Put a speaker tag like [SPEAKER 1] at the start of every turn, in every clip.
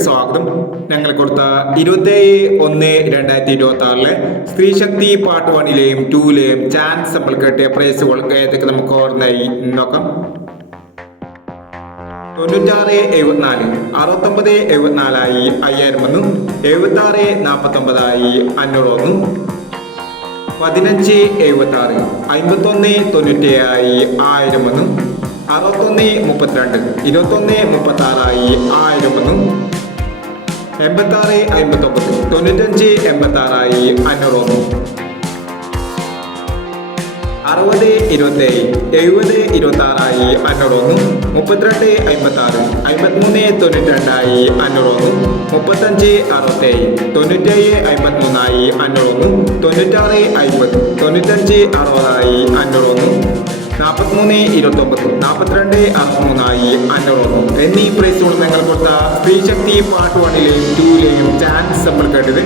[SPEAKER 1] സ്വാഗതം. ഞങ്ങൾ കൊടുത്ത ഇരുപത്തേഴ് ഒന്ന് രണ്ടായിരത്തി ഇരുപത്തി ആറിലെ സ്ത്രീശക്തി പാർട്ട് വണ്ണിലെയും ടൂലെയും ചാൻസ് നമ്മൾ കിട്ടിയ പ്രൈസുകൾ ഏതൊക്കെ നമുക്ക് ഓർമ്മയായി? നോക്കാം. തൊണ്ണൂറ്റാറ് എഴുപത്തിനാല് അറുപത്തൊമ്പത് എഴുപത്തിനാലായി അയ്യായിരം ഒന്നും എഴുപത്തി ആറ് നാൽപ്പത്തൊമ്പതായി അഞ്ഞൂറ് ഒന്നും പതിനഞ്ച് എഴുപത്തി ആറ് അമ്പത്തൊന്ന് തൊണ്ണൂറ്റി ആയി ആയിരം ഒന്നും അറുപത്തൊന്ന് മുപ്പത്തിരണ്ട് ഇരുപത്തൊന്ന് മുപ്പത്തി ആറായി ആയിരം ഒന്നും എൺപത്താറ് അമ്പത്തൊമ്പത് തൊണ്ണൂറ്റഞ്ച് എൺപത്തി ആറായി അഞ്ഞൂറ് ഒന്നും അറുപത് ഇരുപത്തേഴ് എഴുപത് ഇരുപത്തി ആറായി അഞ്ഞൂറൊന്നും മുപ്പത്തിരണ്ട് അമ്പത്തി ആറ് അമ്പത്തിമൂന്ന് തൊണ്ണൂറ്റി രണ്ടായി അഞ്ഞൂറൊന്നും മുപ്പത്തഞ്ച് അറുപത്തേഴ് തൊണ്ണൂറ്റേഴ് അമ്പത്തിമൂന്നായി അഞ്ഞൂറൊന്നും തൊണ്ണൂറ്റാറ് അമ്പത് തൊണ്ണൂറ്റഞ്ച് അറുപതായി അഞ്ഞൂറൊന്നും. നാൽപ്പത്തിമൂന്ന് ഇരുപത്തൊമ്പത് നാൽപ്പത്തിരണ്ട് അറുപത്തിമൂന്നായി അഞ്ഞൂറൊന്നും എന്നീ പ്രൈസോട് നിങ്ങൾ കൊടുത്ത സ്ത്രീശക്തി പാർട്ട് വണ്ണിലെയും ടൂയിലെയും ചാൻസ് നമ്മൾ കേട്ടത്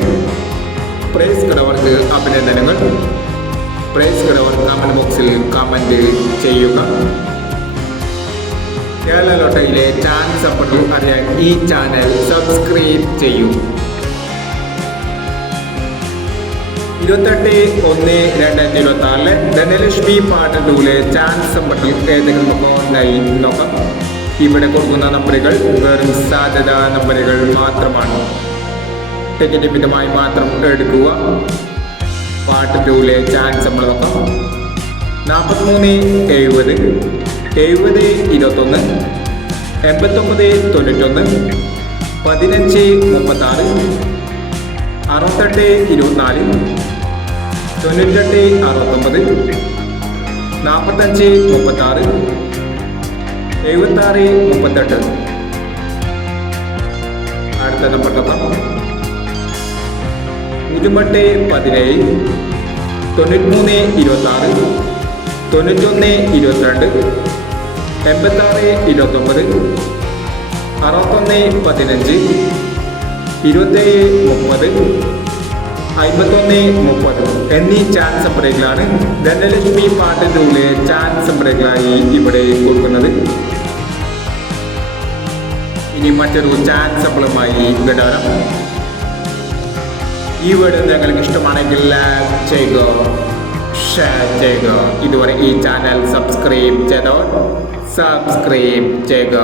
[SPEAKER 1] പ്രൈസ് കിടവർക്ക് അഭിനന്ദനങ്ങൾ. പ്രൈസ് കിടവർ കമന്റ് ബോക്സിൽ കമന്റ് ചെയ്യുക. കേരള ലോട്ടയിലെ ചാൻസ് അപ്പോൾ അറിയാൻ ഈ ചാനൽ സബ്സ്ക്രൈബ് ചെയ്യൂ. ഇരുപത്തെട്ട് ഒന്ന് രണ്ടായിരത്തി ഇരുപത്തി ആറിലെ ധനലക്ഷ്മി പാട്ട് ടൂലെ ചാൻസ് സമ്പട്ടിൽ ഏതെങ്കിലും നോക്കാം. ഇവിടെ കൊടുക്കുന്ന നമ്പറുകൾ വെറും സാധ്യത നമ്പറുകൾ മാത്രമാണ്. ടിക്കറ്റ് മിതമായി മാത്രം എടുക്കുക. പാട്ട് ടൂലെ ചാൻസ് നമ്മൾ നോക്കാം. നാൽപ്പത്തിമൂന്ന് എഴുപത് എഴുപത് ഇരുപത്തൊന്ന് എൺപത്തൊമ്പത് തൊണ്ണൂറ്റൊന്ന് പതിനഞ്ച് മുപ്പത്താറ് അറുപത്തെട്ട് ഇരുപത്തിനാല് തൊണ്ണൂറ്റെട്ട് അറുപത്തൊമ്പത് നാൽപ്പത്തഞ്ച് മുപ്പത്താറ് എഴുപത്താറ് മുപ്പത്തെട്ട്. അടുത്ത നമ്പർ പൂജ്യമെട്ട് പതിനേഴ് തൊണ്ണൂറ്റിമൂന്ന് ഇരുപത്താറ് തൊണ്ണൂറ്റൊന്ന് ഇരുപത്തിരണ്ട് എൺപത്താറ് ഇരുപത്തൊമ്പത് അറുപത്തൊന്ന് പതിനഞ്ച് ഇരുപത്തേഴ് മുപ്പത് അമ്പത്തൊന്ന് മുപ്പത് എന്നീ ചാൻസ് നമ്പറുകളാണ് ധനലക്ഷ്മി പാട്ടിന്റെ ഉള്ളിൽ ചാൻസ് നമ്പറുകളായി ഇവിടെ കൊടുക്കുന്നത്. ഇനി മറ്റൊരു ചാൻസ് നമ്പറുമായി വിടാനം ഈ വീഡിയോ നിങ്ങൾക്ക് ഇഷ്ടമാണെങ്കിൽ ലൈക്ക് ചെയ്യുക ഷെയർ ചെയ്യുക. ഇതുവരെ ഈ ചാനൽ സബ്സ്ക്രൈബ് ചെയ്തോ സബ്സ്ക്രൈബ് ചെയ്യുക.